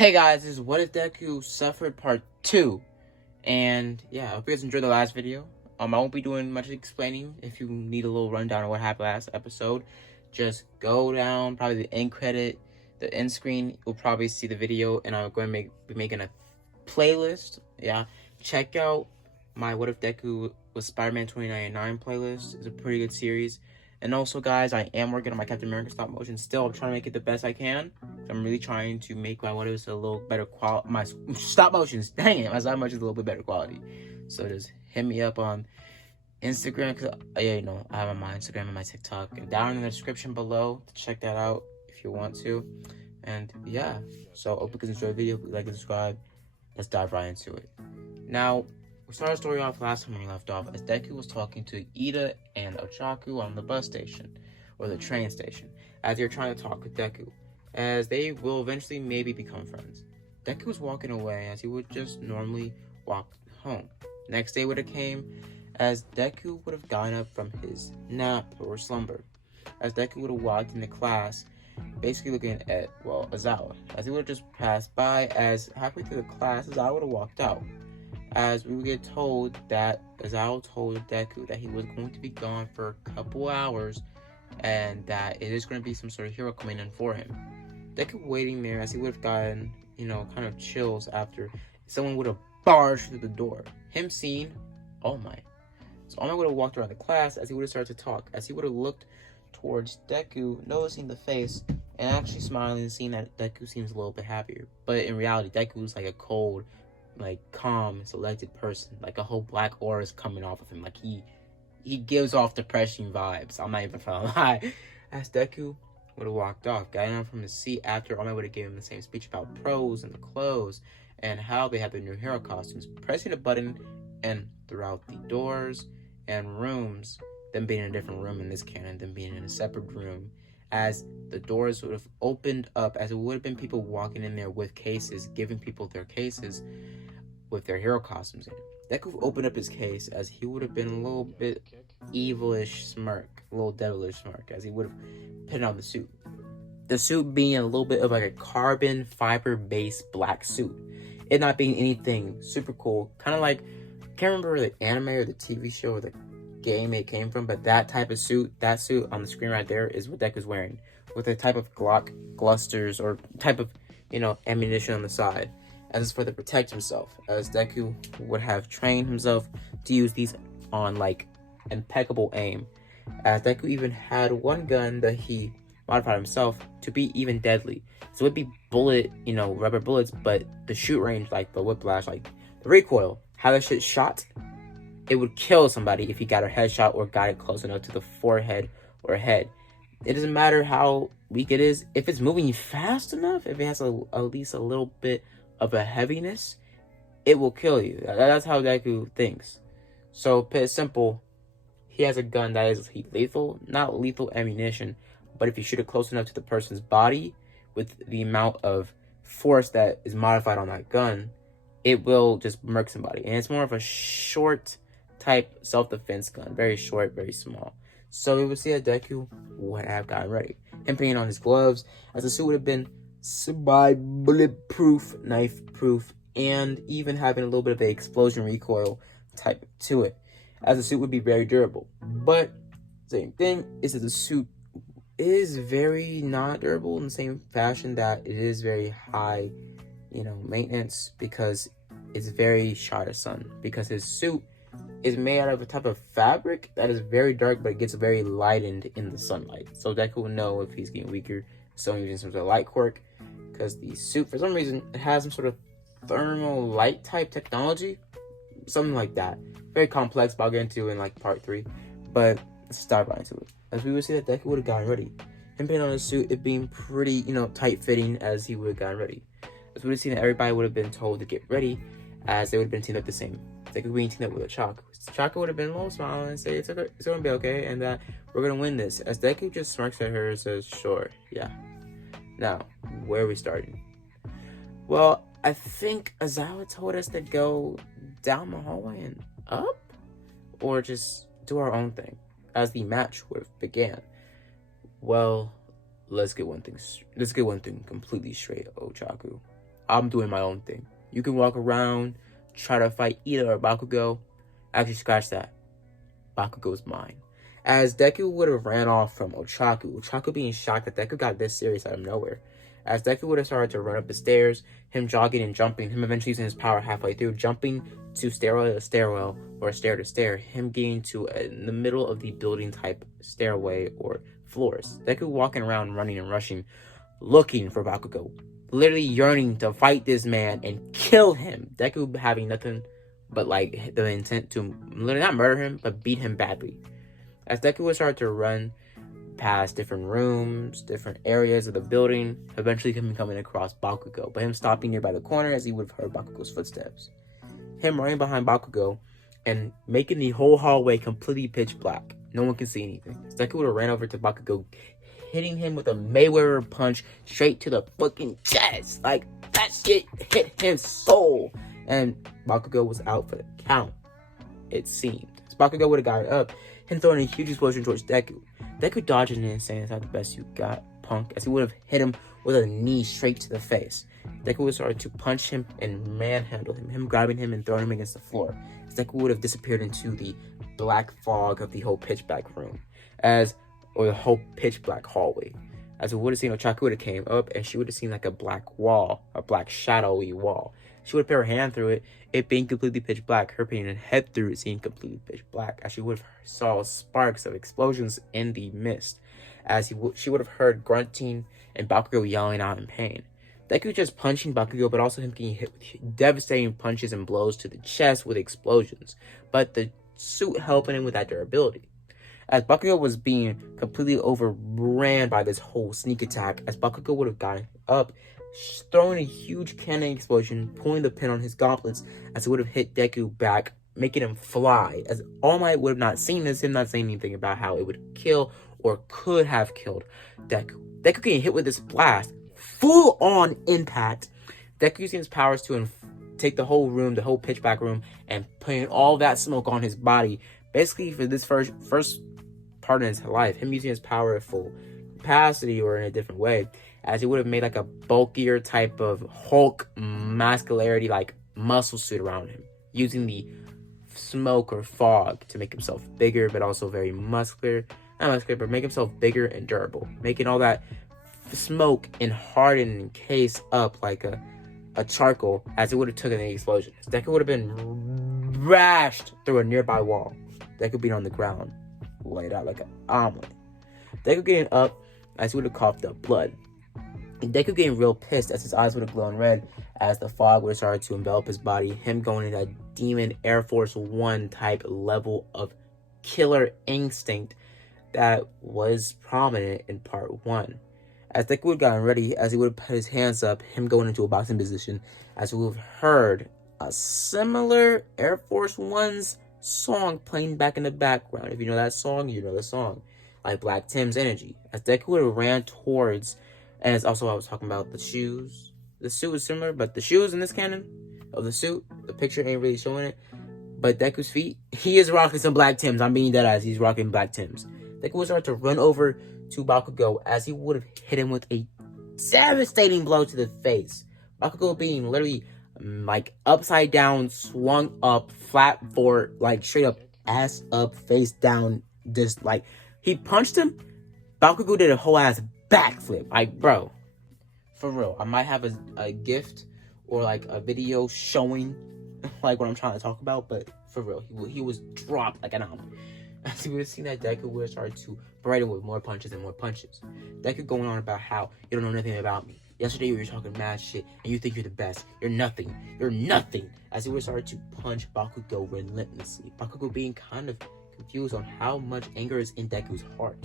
Hey guys, this is What If Deku Suffered Part 2. And yeah, I hope you guys enjoyed the last video. I won't be doing much explaining. If you need a little rundown of what happened last episode, just go down, probably the end credit, the end screen, you'll probably see the video, and I'm going to be making a playlist. Yeah, check out my What If Deku was Spider-Man 2099 playlist. It's a pretty good series. And also, guys, I am working on my Captain America stop motion. Still, I'm trying to make it the best I can. I'm really trying to make my What If a little better quality. My stop motions, dang it, my stop motion's a little bit better quality. So just hit me up on Instagram, cause I have my Instagram and my TikTok down in the description below to check that out if you want to. And yeah, so hope you guys enjoy the video. Please like and subscribe. Let's dive right into it. Now, we started the story off last time when we left off as Deku was talking to Ida and Ochaku on the bus station, or the train station, as they were trying to talk with Deku, as they will eventually maybe become friends. Deku was walking away as he would just normally walk home. Next day would have came as Deku would have gotten up from his nap or slumber, as Deku would have walked into class, basically looking at, Aizawa, as he would have just passed by, as halfway through the class, Aizawa would have walked out, as we would get told that Aizawa told Deku that he was going to be gone for a couple hours, and that it is going to be some sort of hero coming in for him. Deku waiting there as he would have gotten, kind of chills after someone would have barged through the door. Him seeing All Might. So All Might would have walked around the class as he would have started to talk, as he would have looked towards Deku, noticing the face, and actually smiling and seeing that Deku seems a little bit happier. But in reality, Deku's like a cold, calm, selected person. Like a whole black aura is coming off of him. Like he gives off depression vibes. I'm not even gonna lie. As Deku would have walked off, got down from his seat after All Might would have given him the same speech about pros and the clothes and how they have their new hero costumes, pressing a button, and throughout the doors and rooms, them being in a different room in this canon, them being in a separate room, as the doors would have opened up, as it would have been people walking in there with cases, giving people their cases with their hero costumes in it. Deku opened up his case as he would have been a little bit evilish smirk, a little devilish smirk, as he would have put on the suit. The suit being a little bit of like a carbon fiber based black suit. It not being anything super cool, kind of like, I can't remember the anime or the TV show or the game it came from, but that type of suit, that suit on the screen right there is what Deku's wearing, with a type of Glock clusters or type of, ammunition on the side, as for to protect himself, as Deku would have trained himself to use these on impeccable aim, as Deku even had one gun that he modified himself to be even deadly. So it'd be bullet, rubber bullets, but the shoot range, like the whiplash, like the recoil, how that shit shot, it would kill somebody if he got a headshot or got it close enough to the forehead or head. It doesn't matter how weak it is. If it's moving fast enough, if it has at least a little bit of a heaviness, it will kill you. That's how Deku thinks. So, put it simple, he has a gun that is lethal, not lethal ammunition, but if you shoot it close enough to the person's body with the amount of force that is modified on that gun, it will just murk somebody. And it's more of a short type self-defense gun, very short, very small. So we would see that Deku would have gotten ready. Him putting on his gloves, as the suit would have been bulletproof, knife-proof, and even having a little bit of an explosion recoil type to it, as the suit would be very durable. But the same thing is that the suit is very not durable in the same fashion that it is very high, maintenance, because it's very shot of sun, because his suit is made out of a type of fabric that is very dark, but it gets very lightened in the sunlight. So Deku will know if he's getting weaker, so using some sort of light quirk, because the suit, for some reason, it has some sort of thermal light type technology, something like that. Very complex, but I'll get into in part 3. But let's dive right into it. As we would see that Deku would have gotten ready. Him putting on his suit, it being pretty, tight fitting, as he would have gotten ready. As we would have seen that everybody would have been told to get ready, as they would have been teamed up the same. Deku being teamed up with a Chaco. Chaco would have been a little smiling and say it's going to be okay, and that we're going to win this. As Deku just smirks at her and says, sure, yeah. Now, where are we starting? Well, I think Aizawa told us to go down the hallway and up, or just do our own thing, as the match would have began. Well, let's get one thing completely straight, Ochaku. I'm doing my own thing. You can walk around, try to fight Ida or Bakugo. Actually, scratch that. Bakugo's mine. As Deku would have ran off from Ochaku being shocked that Deku got this serious out of nowhere. As Deku would have started to run up the stairs, him jogging and jumping, him eventually using his power halfway through, jumping to stairwell to stairwell, or stair to stair, him getting to in the middle of the building type stairway or floors. Deku walking around, running and rushing, looking for Bakugo, literally yearning to fight this man and kill him. Deku having nothing but like the intent to literally not murder him, but beat him badly. As Deku would start to run past different rooms, different areas of the building, eventually him coming across Bakugo, but him stopping nearby the corner as he would have heard Bakugo's footsteps. Him running behind Bakugo and making the whole hallway completely pitch black. No one can see anything. Deku would have ran over to Bakugo, hitting him with a Mayweather punch straight to the fucking chest. Like, that shit hit his soul. And Bakugo was out for the count, it seemed. As Bakugo would have got up and thrown a huge explosion towards Deku. Deku dodging it and saying, "It's not the best you got, punk," as he would have hit him with a knee straight to the face. Deku would start to punch him and manhandle him grabbing him and throwing him against the floor. As Deku would have disappeared into the black fog of the whole pitch black room, or the whole pitch black hallway. As we would have seen, Ochaku would have came up and she would have seen like a black wall, a black shadowy wall. She would have put her hand through it, it being completely pitch black, her putting her head through it, seeing completely pitch black, as she would have saw sparks of explosions in the mist, as she would have heard grunting and Bakugo yelling out in pain. Deku just punching Bakugo, but also him getting hit with devastating punches and blows to the chest with explosions, but the suit helping him with that durability. As Bakugo was being completely overran by this whole sneak attack, as Bakugo would have gotten up, throwing a huge cannon explosion, pulling the pin on his gauntlets, as it would have hit Deku back, making him fly. As All Might would have not seen this, him not saying anything about how it would kill or could have killed Deku. Deku getting hit with this blast, full on impact. Deku using his powers to take the whole room, the whole pitch black room, and putting all that smoke on his body. Basically, for this first part in his life, him using his power at full capacity or in a different way, as he would have made like a bulkier type of Hulk muscularity, like muscle suit around him, using the smoke or fog to make himself bigger, but also very muscular. Not muscular, but make himself bigger and durable, making all that smoke and harden and case up like a charcoal, as it would have taken the explosion. Deku would have been rashed through a nearby wall. Deku being on the ground, laid out like an omelet. Deku getting up as he would have coughed up blood. And Deku getting real pissed as his eyes would have glowed red as the fog would have started to envelop his body. Him going into that demon Air Force One type level of killer instinct that was prominent in part 1. As Deku would have gotten ready, as he would have put his hands up, him going into a boxing position, as we would have heard a similar Air Force One's song playing back in the background. If you know that song, you know the song. Like Black Tim's Energy. As Deku would have ran towards, and it's also I was talking about the shoes. The suit was similar, but the shoes in this canon of the suit, the picture ain't really showing it. But Deku's feet, he is rocking some Black Tims. I'm being dead ass. He's rocking Black Tims. Deku would start to run over to Bakugo as he would have hit him with a devastating blow to the face. Bakugo being literally like upside down, swung up, flat forward, like straight up, ass up, face down, just like he punched him. Bakugo did a whole ass backflip. Like, bro, for real, I might have a gift or like a video showing like what I'm trying to talk about, but for real, he was dropped like an omelet. As we would have seen that Deku would have started to berate him with more punches and more punches. Deku going on about how you don't know nothing about me. Yesterday you were talking mad shit and you think you're the best. You're nothing. You're nothing. As he would have started to punch Bakugo relentlessly. Bakugo being kind of confused on how much anger is in Deku's heart.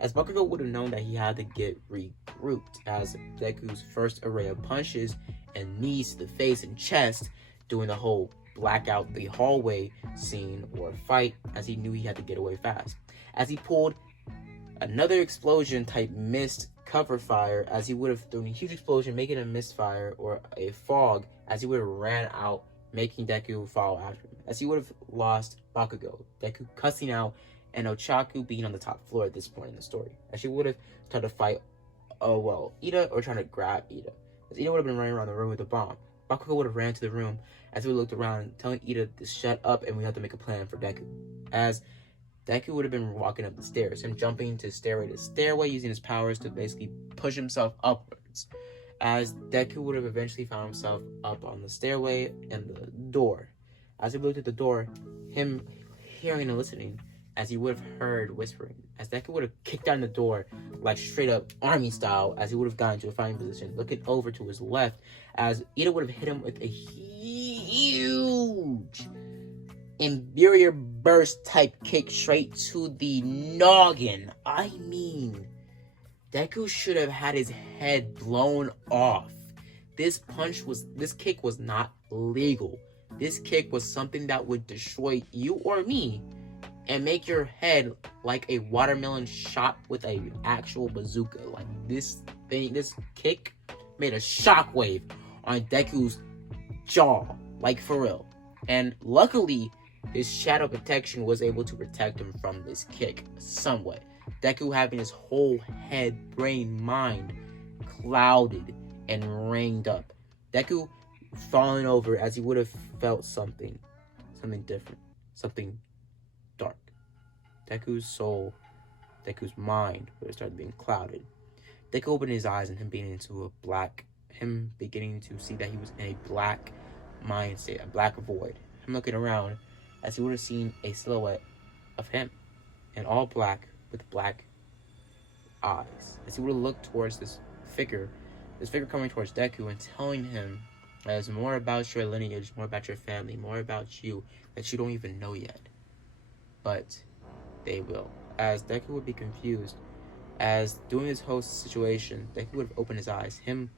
As Bakugo would have known that he had to get regrouped, as Deku's first array of punches and knees to the face and chest, doing the whole blackout the hallway scene or fight, as he knew he had to get away fast. As he pulled another explosion type mist cover fire, as he would have thrown a huge explosion, making a misfire or a fog, as he would have ran out, making Deku follow after him. As he would have lost Bakugo, Deku cussing out, and Ochaku being on the top floor at this point in the story. As she would have tried to fight, Ida, or trying to grab Ida. as Ida would have been running around the room with a bomb. Bakugo would have ran to the room as we looked around, telling Ida to shut up and we have to make a plan for Deku. As Deku would have been walking up the stairs, him jumping to stairway to stairway, using his powers to basically push himself upwards. As Deku would have eventually found himself up on the stairway and the door. As he looked at the door, him hearing and listening, as he would have heard whispering. As Deku would have kicked down the door, like straight up army style, as he would have gotten to a fighting position, looking over to his left, as Ida would have hit him with a huge inferior burst type kick straight to the noggin. I mean, Deku should have had his head blown off. This kick was not legal. This kick was something that would destroy you or me and make your head like a watermelon shot with an actual bazooka. Like this kick made a shockwave on Deku's jaw, like for real. And luckily, his shadow protection was able to protect him from this kick somewhat. Deku having his whole head, brain, mind clouded and ringed up. Deku falling over as he would have felt something different, something dark. Deku's soul, Deku's mind would have started being clouded. Deku opened his eyes and him beginning to see that he was in a black mind state, a black void. Him looking around as he would have seen a silhouette of him in all black with black eyes. As he would have looked towards this figure coming towards Deku and telling him that it's more about your lineage, more about your family, more about you that you don't even know yet. But they will. As Deku would be confused, as doing this whole situation, Deku would have opened his eyes, him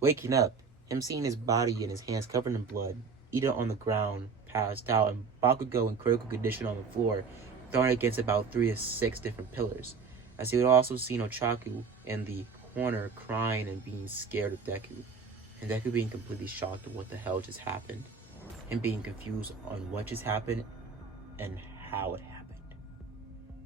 waking up, him seeing his body and his hands covered in blood, Ida on the ground, passed out, and Bakugo in critical condition on the floor, thrown against about 3 to 6 different pillars. As he would also seen Ochaku in the corner crying and being scared of Deku, and Deku being completely shocked at what the hell just happened, and being confused on what just happened and how it happened.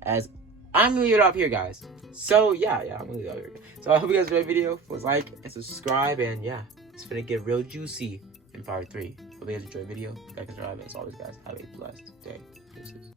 As I'm gonna leave it off here, guys. So yeah, I'm gonna leave it off here. So I hope you guys enjoyed the video. Please like and subscribe, and yeah, it's gonna get real juicy in part 3. Hope you guys enjoyed the video. Like and subscribe, and as always, guys, have a blessed day. Deuces.